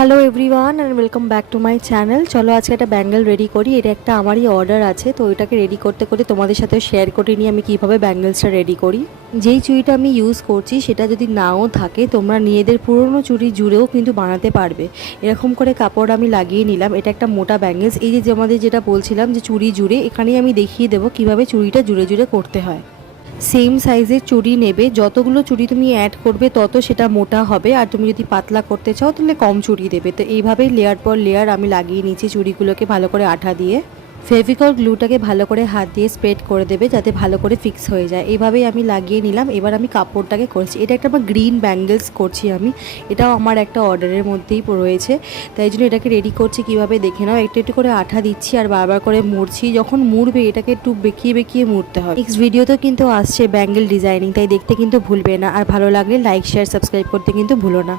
Hello everyone and welcome back to my channel. চলো আজকে একটা ব্যাঙ্গেল রেডি করি। এটা একটা আমারই অর্ডার আছে, তো এটাকে রেডি করতে করতে তোমাদের সাথে শেয়ার করে নিই আমি কীভাবে ব্যাঙ্গেলসটা রেডি করি। যেই চুড়িটা আমি ইউজ করছি সেটা যদি নাও থাকে তোমরা নিজেদের পুরনো চুড়ি জুড়েও কিন্তু বানাতে পারবে। এরকম করে কাপড় আমি লাগিয়ে নিলাম। এটা একটা মোটা ব্যাঙ্গেলস। এই যে আমাদের যেটা বলছিলাম যে চুড়ি জুড়ে, এখানেই আমি দেখিয়ে দেবো কীভাবে চুড়িটা জুড়ে জুড়ে করতে হয়। সেম সাইজের চুড়ি নেবে, যতগুলো চুড়ি তুমি অ্যাড করবে তত সেটা মোটা হবে, আর তুমি যদি পাতলা করতে চাও তাহলে কম চুড়ি দেবে। তো এইভাবেই লেয়ার পর লেয়ার আমি লাগিয়ে নিচ্ছি চুড়িগুলোকে ভালো করে আঠা দিয়ে। ফেভিকল গ্লুটাকে ভালো করে হাত দিয়ে স্প্রেড করে দেবে যাতে ভালো করে ফিক্স হয়ে যায়। এইভাবেই আমি লাগিয়ে নিলাম। এবার আমি কাপড়টাকে করছি। এটা একটা আমার গ্রিন ব্যাঙ্গেলস করছি আমি, এটাও আমার একটা অর্ডারের মধ্যেই রয়েছে, তাই জন্য এটাকে রেডি করছি। কীভাবে দেখে নাও, একটু একটু করে আঠা দিচ্ছি আর বারবার করে মুড়ছি। যখন মুড়বে এটাকে একটু বেঁকিয়ে বেঁকিয়ে মুড়তে হবে। নেক্সট ভিডিওতেও কিন্তু আসছে ব্যাঙ্গেল ডিজাইনিং, তাই দেখতে কিন্তু ভুলবে না। আর ভালো লাগলে লাইক শেয়ার সাবস্ক্রাইব করতে কিন্তু ভুলো না।